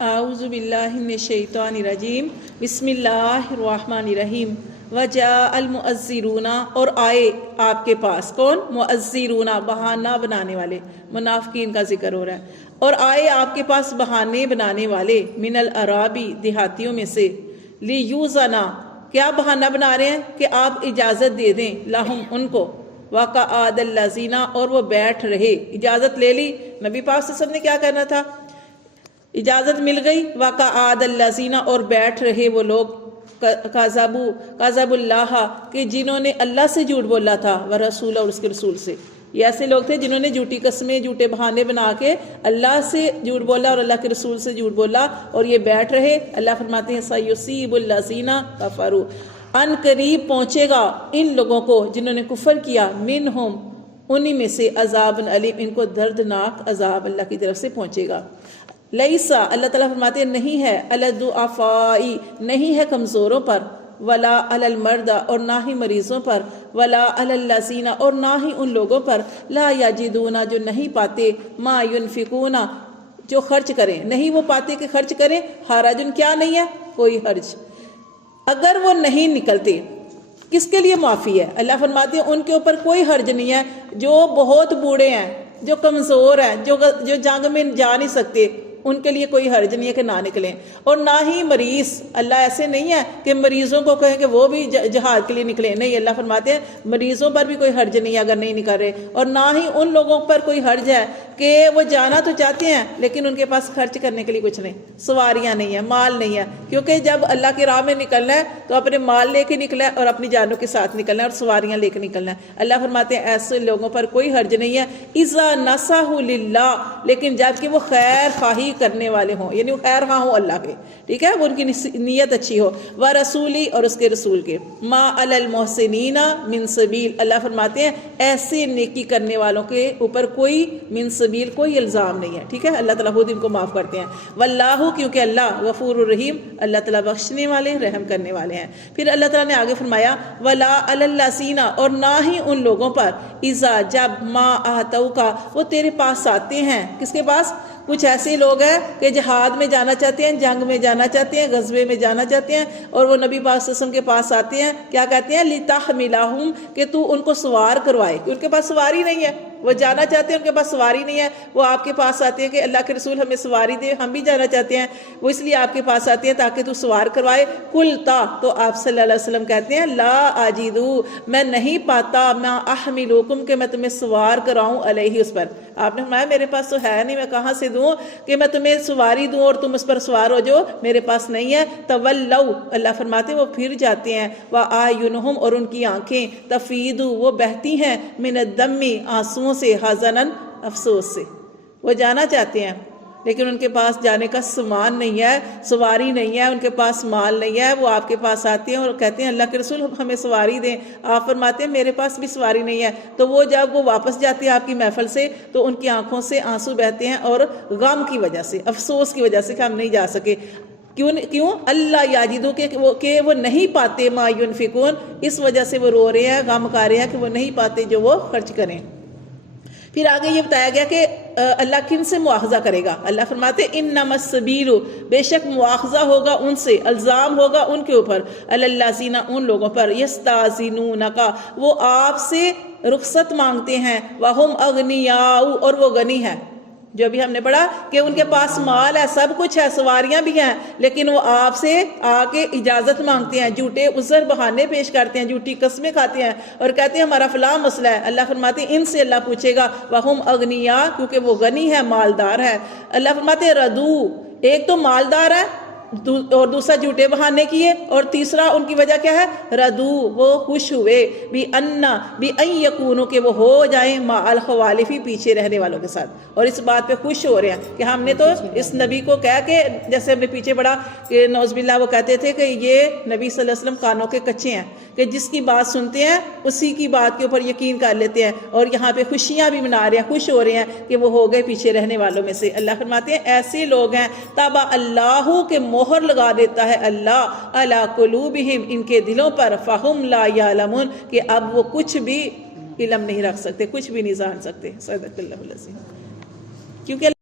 اعوذ باللہ من الشیطان الرجیم بسم اللہ الرحمن الرحیم وجاء المعذرون، اور آئے آپ کے پاس کون؟ معذرون، بہانہ بنانے والے، منافقین کا ذکر ہو رہا ہے، اور آئے آپ کے پاس بہانے بنانے والے من الاعرابی، دیہاتیوں میں سے، لیوزنا، کیا بہانہ بنا رہے ہیں کہ آپ اجازت دے دیں لہم ان کو، وقعد الذین، اور وہ بیٹھ رہے، اجازت لے لی نبی پاک صلی اللہ علیہ وسلم نے کیا کرنا تھا، اجازت مل گئی، وقعد الذین، اور بیٹھ رہے وہ لوگ، کذبوا اللہ، کہ جنہوں نے اللہ سے جھوٹ بولا تھا، ورسول، اور اس کے رسول سے۔ یہ ایسے لوگ تھے جنہوں نے جھوٹی قسمیں، جھوٹے بہانے بنا کے اللہ سے جھوٹ بولا اور اللہ کے رسول سے جھوٹ بولا، اور یہ بیٹھ رہے۔ اللہ فرماتے ہیں سَيُصِيبُ الَّذِينَ كَفَرُوا، ان قریب پہنچے گا ان لوگوں کو جنہوں نے کفر کیا، منہم، انہی میں سے، عذاب علیم، ان کو دردناک عذاب اللہ کی طرف سے پہنچے گا۔ لیسا، اللہ تعالیٰ فرماتے ہیں نہیں ہے، علی الضعفاء، نہیں ہے کمزوروں پر، ولا علی المرضى، اور نہ ہی مریضوں پر، ولا علی الذین، اور نہ ہی ان لوگوں پر، لا یجدون، جو نہیں پاتے، ما ينفقون، جو خرچ کریں، نہیں وہ پاتے کہ خرچ کریں، حرج، کیا نہیں ہے، کوئی حرج، اگر وہ نہیں نکلتے۔ کس کے لیے معافی ہے؟ اللہ فرماتے ہیں ان کے اوپر کوئی حرج نہیں ہے، جو بہت بوڑھے ہیں، جو کمزور ہیں، جو جنگ میں جا نہیں سکتے، ان کے لیے کوئی حرج نہیں ہے کہ نہ نکلیں، اور نہ ہی مریض، اللہ ایسے نہیں ہے کہ مریضوں کو کہیں کہ وہ بھی جہاد کے لیے نکلیں، نہیں، اللہ فرماتے ہیں مریضوں پر بھی کوئی حرج نہیں ہے اگر نہیں نکل رہے، اور نہ ہی ان لوگوں پر کوئی حرج ہے کہ وہ جانا تو چاہتے ہیں لیکن ان کے پاس خرچ کرنے کے لیے کچھ نہیں، سواریاں نہیں ہیں، مال نہیں ہے، کیونکہ جب اللہ کی راہ میں نکلنا ہے تو اپنے مال لے کے نکلنا ہے اور اپنی جانوں کے ساتھ نکلنا ہے اور سواریاں لے کے نکلنا ہے۔ اللہ فرماتے ہیں ایسے لوگوں پر کوئی حرج نہیں ہے، اذا نصحوا للہ، لیکن جب کہ وہ خیر خواہی کرنے والے ہوں، یعنی وہ خیر خواہ ہوں اللہ کے، ٹھیک ہے، وہ ان کی نیت اچھی ہو، ورسولی، اور اس کے رسول کے، ما علی المحسنین من سبیل، اللہ فرماتے ہیں ایسے نیکی کرنے والوں کے اوپر کوئی من سبیل، کوئی الزام نہیں ہے، ٹھیک ہے، اللہ تعالیٰ خود ان کو معاف کرتے ہیں، واللہ، کیونکہ اللہ غفور الرحیم، اللہ تعالیٰ بخشنے والے، رحم کرنے والے ہیں۔ پھر اللہ تعالیٰ نے آگے فرمایا ولا علی الذین، اور نہ ہی ان لوگوں پر، اذا، جب، ما آتوک، وہ تیرے پاس آتے ہیں، کس کے پاس؟ کچھ ایسے لوگ ہیں کہ جہاد میں جانا چاہتے ہیں، جنگ میں جانا چاہتے ہیں، غزوے میں جانا چاہتے ہیں، اور وہ نبی پاک صلی اللہ علیہ وسلم کے پاس آتے ہیں، کیا کہتے ہیں؟ لِتَحْمِلَهُمْ، کہ تو ان کو سوار کروائے، کہ ان کے پاس سواری نہیں ہے، وہ جانا چاہتے ہیں، ان کے پاس سواری نہیں ہے، وہ آپ کے پاس آتے ہیں کہ اللہ کے رسول ہمیں سواری دے، ہم بھی جانا چاہتے ہیں، وہ اس لیے آپ کے پاس آتے ہیں تاکہ تو سوار کروائے۔ قُلْتَ، تو آپ صلی اللہ علیہ وسلم کہتے ہیں لا اجدو، میں نہیں پاتا، ما احملکم، کہ میں تمہیں سوار کراؤں علیہ، اس پر۔ آپ نے فرمایا میرے پاس تو ہے نہیں، میں کہاں سے دوں کہ میں تمہیں سواری دوں اور تم اس پر سوار ہو، جو میرے پاس نہیں ہے۔ تولوا، اللہ فرماتے ہیں وہ پھر جاتے ہیں، وَأَعْيُنُهُمْ، اور ان کی آنکھیں، تفیض، وہ بہتی ہیں، من الدم، آنسوؤں سے، حزناً، افسوس سے، وہ جانا چاہتے ہیں لیکن ان کے پاس جانے کا سامان نہیں ہے، سواری نہیں ہے، ان کے پاس مال نہیں ہے، وہ آپ کے پاس آتے ہیں اور کہتے ہیں اللہ کے رسول ہمیں سواری دیں، آپ فرماتے ہیں میرے پاس بھی سواری نہیں ہے، تو وہ جب وہ واپس جاتے ہیں آپ کی محفل سے تو ان کی آنکھوں سے آنسو بہتے ہیں، اور غم کی وجہ سے، افسوس کی وجہ سے کہ ہم نہیں جا سکے۔ کیوں؟ اللہ یاجدو، کہ وہ نہیں پاتے، ما ينفقون، اس وجہ سے وہ رو رہے ہیں، غم کر رہے ہیں کہ وہ نہیں پاتے جو وہ خرچ کریں۔ پھر آگے یہ بتایا گیا کہ اللہ کن سے مواخذہ کرے گا؟ اللہ فرماتے انما السبیل، بے شک مواخذہ ہوگا ان سے، الزام ہوگا ان کے اوپر، علی الذین، ان لوگوں پر، یستاذنونک، وہ آپ سے رخصت مانگتے ہیں، وہم اغنیاء، اور وہ غنی ہیں، جو ابھی ہم نے پڑھا کہ ان کے پاس مال ہے، سب کچھ ہے، سواریاں بھی ہیں، لیکن وہ آپ سے آ کے اجازت مانگتے ہیں، جھوٹے عذر بہانے پیش کرتے ہیں، جھوٹی قسمیں کھاتے ہیں اور کہتے ہیں ہمارا فلاں مسئلہ ہے۔ اللہ فرماتے ہیں ان سے اللہ پوچھے گا، وہم اغنیاء، کیونکہ وہ غنی ہے، مالدار ہے۔ اللہ فرماتے ہیں ردو، ایک تو مالدار ہے اور دوسرا جھوٹے بہانے کیے، اور تیسرا ان کی وجہ کیا ہے؟ ردو، وہ خوش ہوئے، بِأَن یکونوا، کہ وہ ہو جائیں، مع الخوالف، پیچھے رہنے والوں کے ساتھ، اور اس بات پہ خوش ہو رہے ہیں کہ ہم نے تو اس نبی کو کہہ کے، جیسے ہم نے پیچھے پڑھا کہ نعوذ باللہ وہ کہتے تھے کہ یہ نبی صلی اللہ علیہ وسلم کانوں کے کچے ہیں، کہ جس کی بات سنتے ہیں اسی کی بات کے اوپر یقین کر لیتے ہیں، اور یہاں پہ خوشیاں بھی منا رہے ہیں، خوش ہو رہے ہیں کہ وہ ہو گئے پیچھے رہنے والوں میں سے۔ اللہ فرماتے ہیں ایسے لوگ ہیں تابع اللہ، کے مہر لگا دیتا ہے اللہ، علی قلوبہم، ان کے دلوں پر، فہم لا یعلمون، کہ اب وہ کچھ بھی علم نہیں رکھ سکتے، کچھ بھی نہیں جان سکتے۔ صدق اللہ العظیم۔ کیونکہ